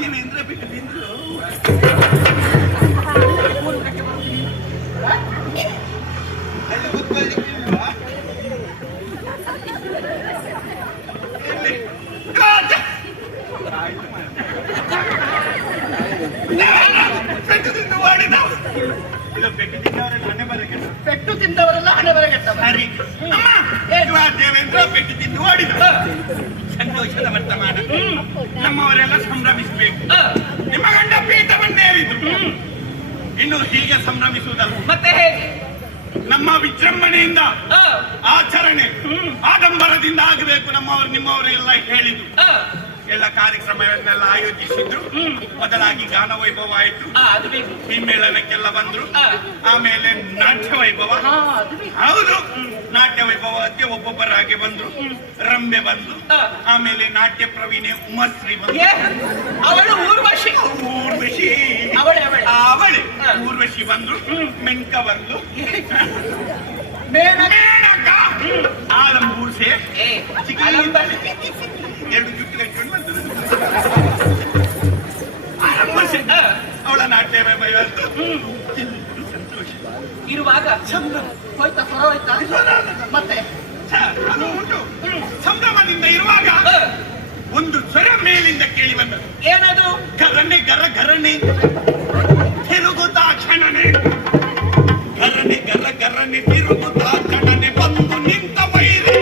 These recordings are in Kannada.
ದೇವೇಂದ್ರ ಬಿಟ್ಟು ತಿಂದ್ರು. ಪೆಟ್ಟು ತಿಂದು ಮಾಡಿದ ಪೆಟ್ಟು ತಿಂದವರೆಲ್ಲ ಹಣೆ ಬರಗೆಟ್ಟ. ಸರಿ ದೇವೇಂದ್ರ ಪೆಟ್ಟು ತಿಂದು ಮಾಡಿದ. ಸಂತೋಷದ ವರ್ತಮಾನ. ನಮ್ಮವರೆಲ್ಲ ಸಂಭ್ರಮಿಸಬೇಕು. ನಿಮ್ಮ ಗಂಡ ಪೀಠವನ್ನೇರಿದ್ರು. ಇನ್ನು ಹೀಗೆ ಸಂಭ್ರಮಿಸುವುದಲ್ಲ, ಮತ್ತೆ ಹೇಗೆ ನಮ್ಮ ವಿಜೃಂಭಣೆಯಿಂದ ಆಚರಣೆ ಆಡಂಬರದಿಂದ ಆಗಬೇಕು. ನಮ್ಮವರು ನಿಮ್ಮವರು ಎಲ್ಲ ಹೇಳಿದ್ರು. ಎಲ್ಲ ಕಾರ್ಯಕ್ರಮವನ್ನೆಲ್ಲ ಆಯೋಜಿಸಿದ್ರು. ಮೊದಲಾಗಿ ಗಾನ ವೈಭವ ಆಯ್ತು, ಹಿಮ್ಮೇಳನಕ್ಕೆಲ್ಲ ಬಂದ್ರು. ಆಮೇಲೆ ನಾಟ್ಯ ವೈಭವ. ಹೌದು, ನಾಟ್ಯ ವೈಭವಕ್ಕೆ ಒಬ್ಬೊಬ್ಬರಾಗೆ ಬಂದ್ರು. ರಂಬೆ ಬಂದ್ರು. ಆಮೇಲೆ ನಾಟ್ಯ ಪ್ರವೀಣೆ ಉಮಶ್ರೀ ಬಂದ್ರು. ಅವಳು ಊರ್ವಶಿ ಬಂದ್ರು. ಮೆಂಕ ಬಂದ್ರು. ಮೇನಕ ಆಲಂಬೂರ್ಸೆ ಎರಡು ಜುಟ್ಟು ಕಟ್ಕೊಂಡು ಬಂದ್ರು. ಅವಳ ನಾಟ್ಯ ವೈಭವ ಸಂತೋಷ ಇರುವಾಗ ಹೋಯ್ತಾ ಸ್ವರ ಹೋಯ್ತಾ ಮತ್ತೆ ಅದು ಉಂಟು. ಸಂಭ್ರಮದಿಂದ ಇರುವಾಗ ಒಂದು ಸ್ವರ ಮೇಲಿಂದ ಕೇಳಿ ಬಂದದ್ದು. ಏನದು? ಗರನೆ ಗರ ಗರನೆ ತಿರುಗುತ್ತಾ ಕ್ಷಣನೆ, ಗರನೆ ಗರ ಗರನೆ ತಿರುಗುತ್ತಾ ಕ್ಷಣನೆ ಬಂದು ನಿಂತ ಬೈರಿ.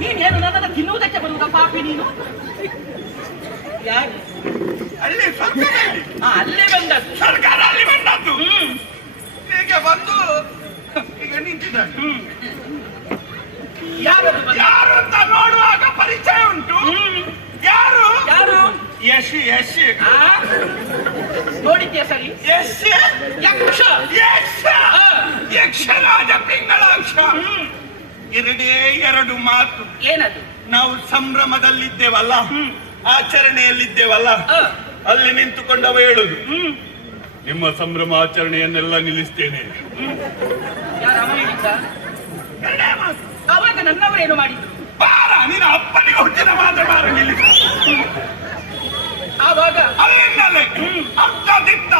ನೀನೇನು ನನ್ನನ್ನು ತಿನ್ನುವುದಕ್ಕೆ ಬರುವುದ ಪಾಪಿ ನೀನು? ಯಾಕೆ ಅಲ್ಲಿ ಸರ್ಕಾರದಲ್ಲಿ ಅಲ್ಲೇ ಬಂದದ್ದು. ಸರ್ಕಾರ ಅಲ್ಲಿ ಬಂದದ್ದು. ಹೀಗೆ ಬಂದು ಈಗ ನಿಂತಿದ್ದಾರೆ. ಯಾರು ಅಂತ ನೋಡುವಾಗ ಪರಿಚಯ ಉಂಟು. ಯಾರು ಯಾರು? ಯಶ್ ಯಶ್ ನೋಡಿದ್ಯಾ? ಸರಿ, ಯಶ್ ಯಕ್ಷ ಯಕ್ಷ ಯಕ್ಷರಾಜ ಪಿಂಗಳಾಕ್ಷ. ಎರಡೇ ಎರಡು ಮಾತು. ಏನದು? ನಾವು ಸಂಭ್ರಮದಲ್ಲಿದ್ದೇವಲ್ಲ, ಆಚರಣೆಯಲ್ಲಿದ್ದೇವಲ್ಲ, ಅಲ್ಲಿ ನಿಂತುಕೊಂಡವ ಹೇಳುದು, ನಿಮ್ಮ ಸಂಭ್ರಮ ಆಚರಣೆಯನ್ನೆಲ್ಲ ನಿಲ್ಲಿಸ್ತೇನೆ. ಅವಾಗ ನನ್ನವರೇನು ಮಾಡಿದ್ರು? ಬಾರ, ನೀನು ಅಪ್ಪನಿಗೆ ಹುಟ್ಟಿದ ಮಾತ್ರ ಬಾರ ನಿಲ್ಲಿಸ. ಆವಾಗ ಅಲ್ಲಿಂದಲೇ ಅರ್ಥ ದಿತ್ತ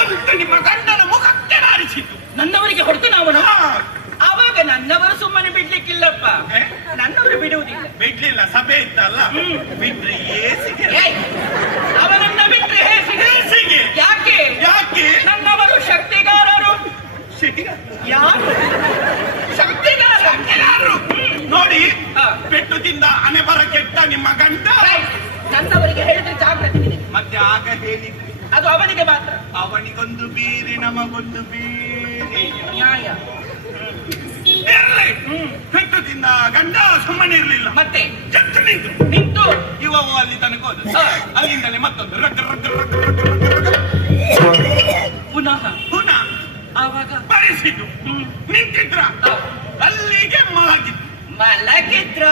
ಒಂದು ನಿಮ್ಮ ಗಂಡನ ಮುಖಕ್ಕೆ ನಾರಿಸಿತು. ನನ್ನವರಿಗೆ ಹೊರತು ನಾವು ಆವಾಗ ನನ್ನವರು ಸುಮ್ಮನೆ ಬಿಡ್ಲಿಕ್ಕಿಲ್ಲಪ್ಪ. ನನ್ನವರು ಬಿಡುವುದಿಲ್ಲ. ಬಿಡ್ಲಿಲ್ಲ, ಸಭೆ ಇತ್ತಲ್ಲ. ಬಿಟ್ರೆ ಏಸಿಗೆ ಅವನನ್ನ ಬಿಟ್ರೆ ಹೇಸಿಗೆ. ಯಾಕೆ ಯಾಕೆ? ನನ್ನವರು ಶಕ್ತಿಗಾರರು. ಯಾರು ಶಕ್ತಿಗಾರರು? ನೋಡಿ, ಪೆಟ್ಟು ತಿಂದ ಹಣೆ ಬರ ಕೆಟ್ಟ ನಿಮ್ಮ ಗಂಡ. ನನ್ನವರಿಗೆ ಹೇಳಿದ್ರೆ ಜಾಗೃತಿ ಇದೆ. ಮತ್ತೆ ಆಗ ಹೇಳಿದ್ರಿ ಅದು ಅವನಿಗೆ ಮಾತ್ರ. ಅವನಿಗೊಂದು ಬೀರಿ, ನಮಗೊಂದು ಬೀರಿ. ನ್ಯಾಯ ಪೆಟ್ಟು ತಿಂದ ಗಂಡ ಸುಮ್ಮನೆ ಇರಲಿಲ್ಲ. ಮತ್ತೆ ಜಟ್ಟು ನಿಂತು ಇವ ಅಲ್ಲಿ ತನಕ ಹೋದ. ಅಲ್ಲಿಂದಲೇ ಮತ್ತೊಂದು ಪುನಃ ಪುನಃ ಆವಾಗ ಬರೆಸಿದ್ದು. ನಿಂತಿದ್ರ ಅಲ್ಲಿಗೆ ಮಲಗಿದ್ರ.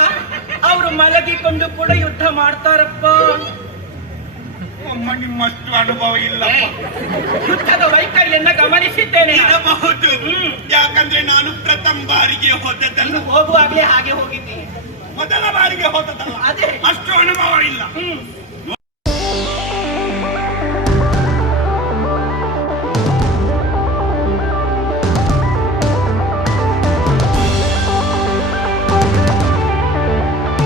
ಅವರು ಮಲಗಿಕೊಂಡು ಕೂಡ ಯುದ್ಧ ಮಾಡ್ತಾರಪ್ಪ. ನಿಮ್ಮಷ್ಟು ಅನುಭವ ಇಲ್ಲ. ಯುದ್ಧದ ವೈಖರಿಯನ್ನ ಗಮನಿಸಿದ್ದೇನೆ. ಇರಬಹುದು, ಯಾಕಂದ್ರೆ ನಾನು ಪ್ರಥಮ ಬಾರಿಗೆ ಹೋದದ್ದಲ್ಲ. ಹೋಗುವಾಗಲೇ ಹಾಗೆ ಹೋಗಿದ್ದೀನಿ. ಮೊದಲ ಬಾರಿಗೆ ಹೋದದ್ದಲ್ಲ. ಅದೇ ಅಷ್ಟು ಅನುಭವ ಇಲ್ಲ.